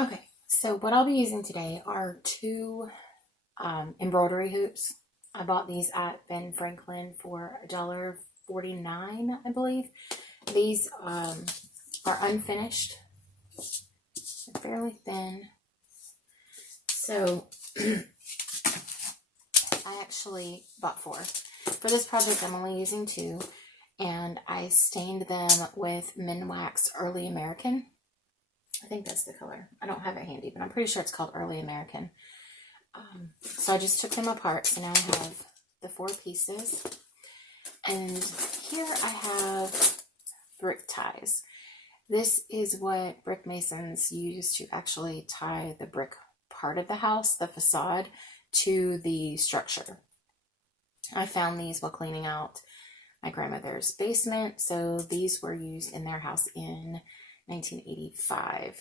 Okay, so what I'll be using today are two embroidery hoops. I bought these at Ben Franklin for $1.49, I believe. These are unfinished. They're fairly thin. So I actually bought four. For this project, I'm only using two, and I stained them with Minwax Early American. I think that's the color. I don't have it handy, but I'm pretty sure it's called Early American. So I just took them apart. So now I have the four pieces. And here I have brick ties. This is what brick masons use to actually tie the brick part of the house, the facade, to the structure. I found these while cleaning out my grandmother's basement. So these were used in their house in 1985.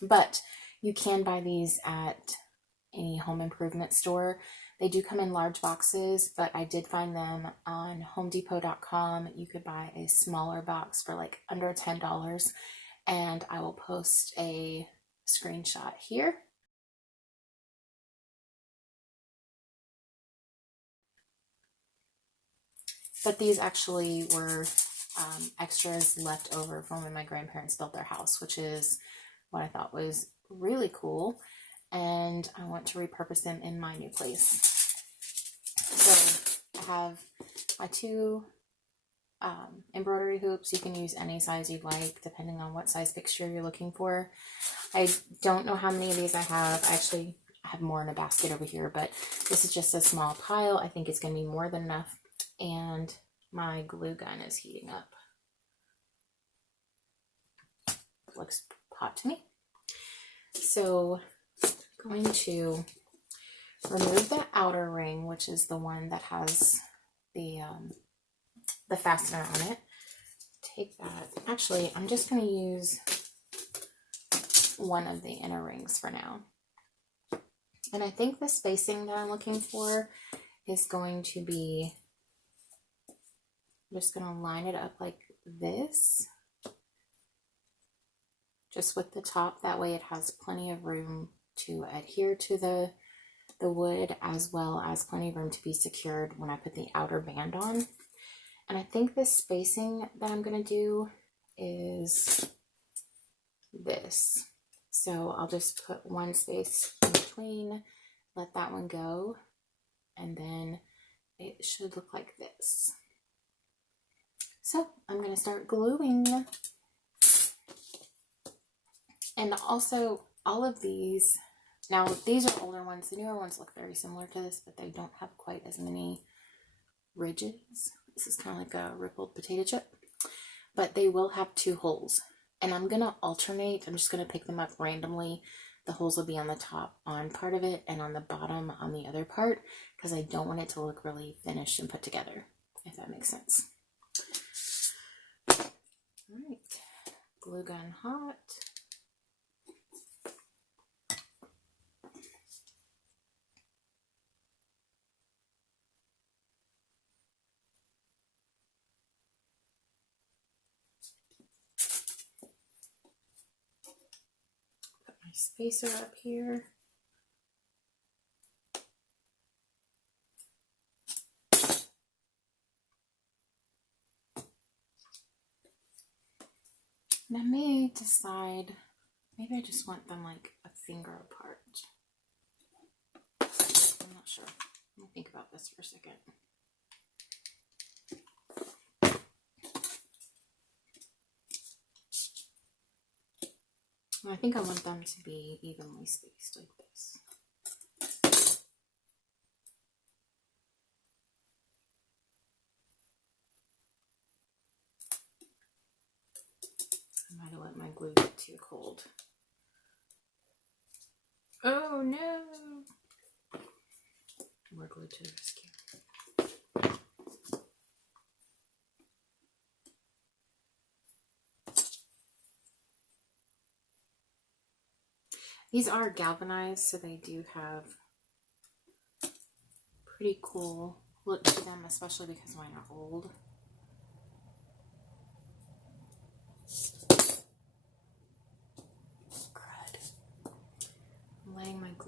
But you can buy these at any home improvement store. They do come in large boxes, but I did find them on homedepot.com. You could buy a smaller box for like under $10, and I will post a screenshot here. But these actually were extras left over from when my grandparents built their house, which is what I thought was really cool. And I want to repurpose them in my new place. So I have my two embroidery hoops. You can use any size you'd like, depending on what size fixture you're looking for. I don't know how many of these I have. Actually, I have more in a basket over here, but this is just a small pile. I think it's going to be more than enough. And my glue gun is heating up. Looks hot to me. So I'm going to remove the outer ring, which is the one that has the fastener on it. Take that. Actually, I'm just going to use one of the inner rings for now. And I think the spacing that I'm looking for is going to be, I'm just going to line it up like this, just with the top. That way it has plenty of room to adhere to the wood, as well as plenty of room to be secured when I put the outer band on. And I think the spacing that I'm going to do is this. So I'll just put one space in between, let that one go, and then it should look like this. So I'm going to start gluing. And also, all of these, now these are older ones. The newer ones look very similar to this, but they don't have quite as many ridges. This is kind of like a rippled potato chip, but they will have two holes. And I'm going to alternate. I'm just going to pick them up randomly. The holes will be on the top on part of it and on the bottom on the other part, because I don't want it to look really finished and put together, if that makes sense. All right, glue gun hot. Put my spacer up here. And I may decide, maybe I just want them like a finger apart. I'm not sure. Let me think about this for a second. I think I want them to be evenly spaced like this. I might have let my glue get too cold. Oh no! More glue to the rescue. These are galvanized, so they do have pretty cool look to them, especially because mine are old.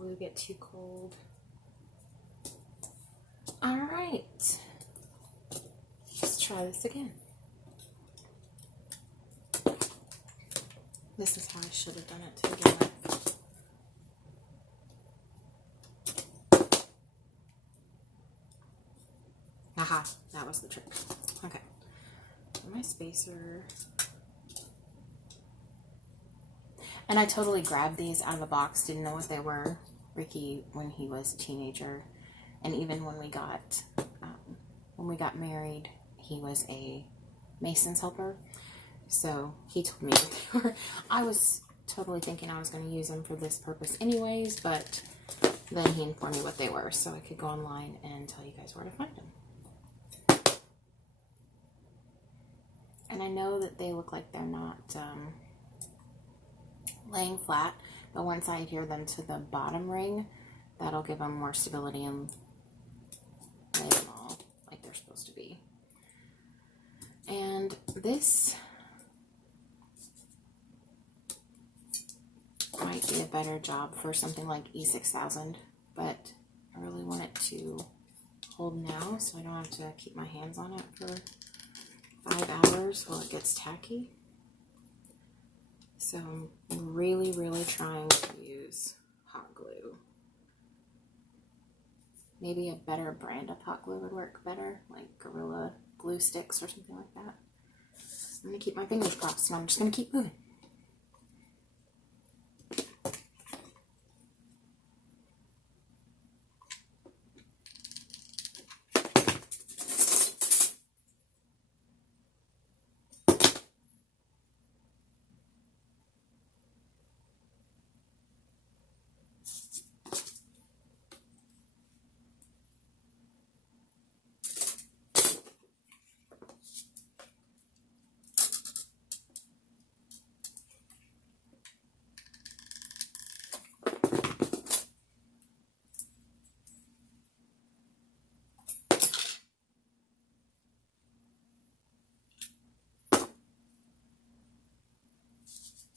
glue get too cold. All right, let's try this again. This is how I should have done it to begin with. Aha, that was the trick. Okay, my spacer. And I totally grabbed these out of the box, didn't know what they were. Ricky, when he was a teenager, and even when we got married, he was a mason's helper. So he told me what they were. I was totally thinking I was going to use them for this purpose anyways, but then he informed me what they were, so I could go online and tell you guys where to find them. And I know that they look like they're not laying flat, but once I adhere them to the bottom ring, that'll give them more stability and lay them all like they're supposed to be. And this might be a better job for something like E6000, but I really want it to hold now so I don't have to keep my hands on it for 5 hours while it gets tacky. So I'm really, really trying to use hot glue. Maybe a better brand of hot glue would work better, like Gorilla Glue Sticks or something like that. I'm going to keep my fingers crossed and I'm just going to keep moving.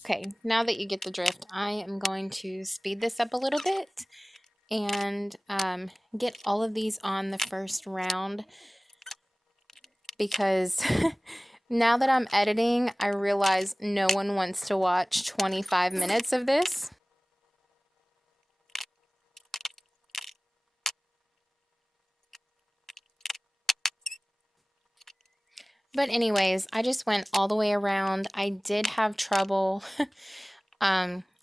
Okay, now that you get the drift, I am going to speed this up a little bit and get all of these on the first round, because now that I'm editing, I realize no one wants to watch 25 minutes of this. But anyways, I just went all the way around. I did have trouble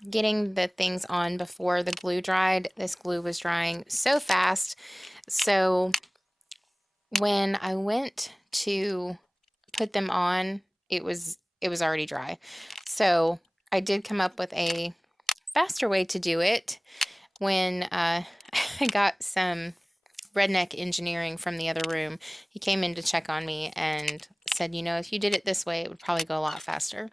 getting the things on before the glue dried. This glue was drying so fast. So when I went to put them on, it was already dry. So I did come up with a faster way to do it when I got some redneck engineering from the other room. He came in to check on me and said, you know, if you did it this way, it would probably go a lot faster.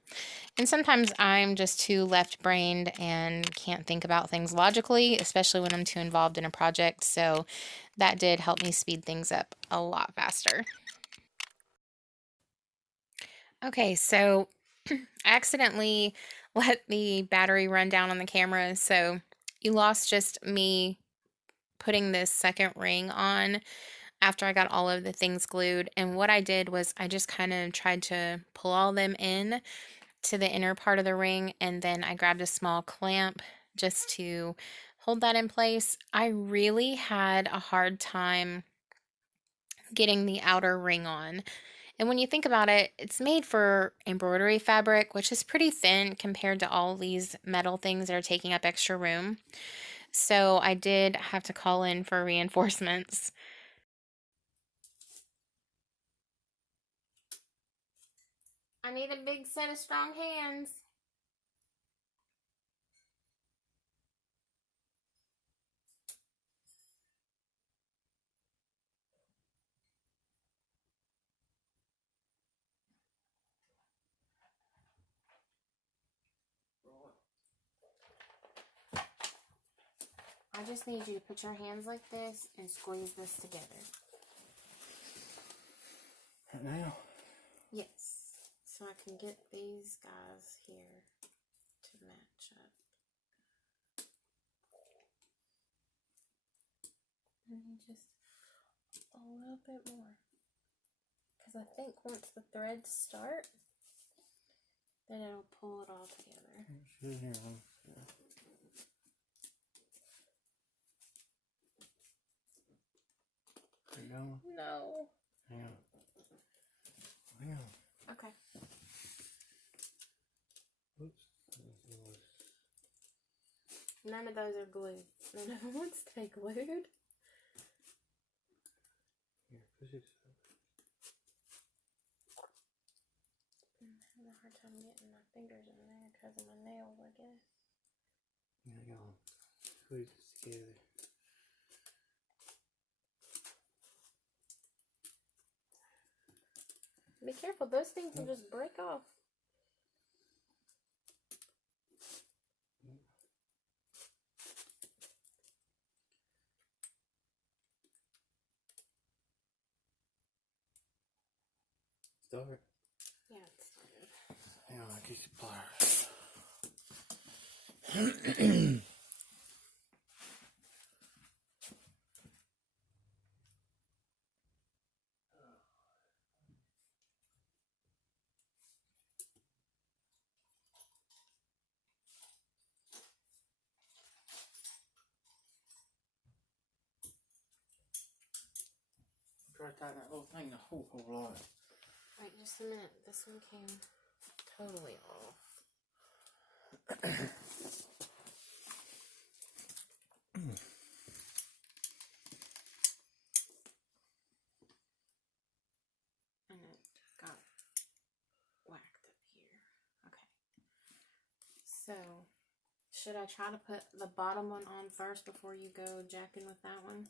And sometimes I'm just too left-brained and can't think about things logically, especially when I'm too involved in a project. So that did help me speed things up a lot faster. Okay, so I accidentally let the battery run down on the camera, so you lost just me putting this second ring on after I got all of the things glued. And what I did was I just kind of tried to pull all them in to the inner part of the ring, and then I grabbed a small clamp just to hold that in place. I really had a hard time getting the outer ring on. And when you think about it, it's made for embroidery fabric, which is pretty thin compared to all these metal things that are taking up extra room. So I did have to call in for reinforcements. I need a big set of strong hands. I just need you to put your hands like this and squeeze this together. Right now? Yes. So I can get these guys here to match up. And just a little bit more. Because I think once the threads start, then it'll pull it all together. No. Hang on. Okay. Oops. None of those are glued. None of them want to stay glued. Here, push it. I'm having a hard time getting my fingers in there because of my nails, I guess. Hang on. Squeeze it together. Be careful, those things will just break off. Start. Yeah, it's started. Hang on, I get your pliers. Try to tighten that whole thing a whole lot. Wait just a minute. This one came totally off. And it got whacked up here. Okay. So, should I try to put the bottom one on first before you go jacking with that one?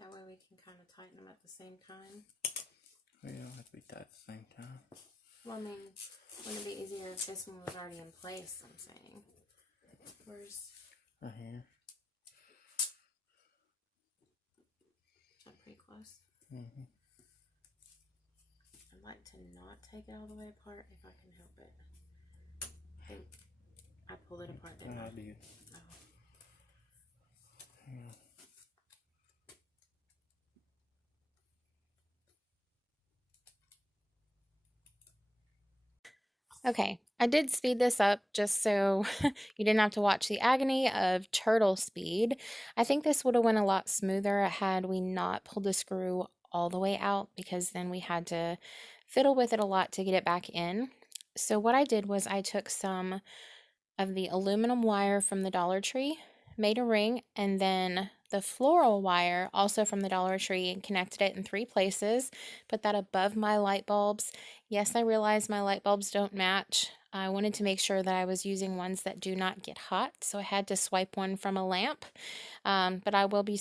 That way we can kind of tighten them at the same time. We don't have to be tight at the same time. Well, I mean, wouldn't it be easier if this one was already in place, I'm saying? Where's... Right here. Is that pretty close? Mm-hmm. I'd like to not take it all the way apart if I can help it. I think I pulled it apart, didn't I? I did. Oh. Yeah. Okay, I did speed this up just so you didn't have to watch the agony of turtle speed. I think this would have went a lot smoother had we not pulled the screw all the way out, because then we had to fiddle with it a lot to get it back in. So what I did was I took some of the aluminum wire from the Dollar Tree, made a ring, and then the floral wire, also from the Dollar Tree, and connected it in 3 places. Put that above my light bulbs. Yes, I realize my light bulbs don't match. I wanted to make sure that I was using ones that do not get hot, so I had to swipe one from a lamp. But I will be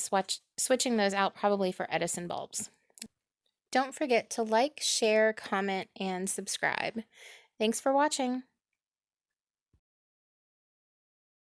switching those out probably for Edison bulbs. Don't forget to like, share, comment, and subscribe. Thanks for watching.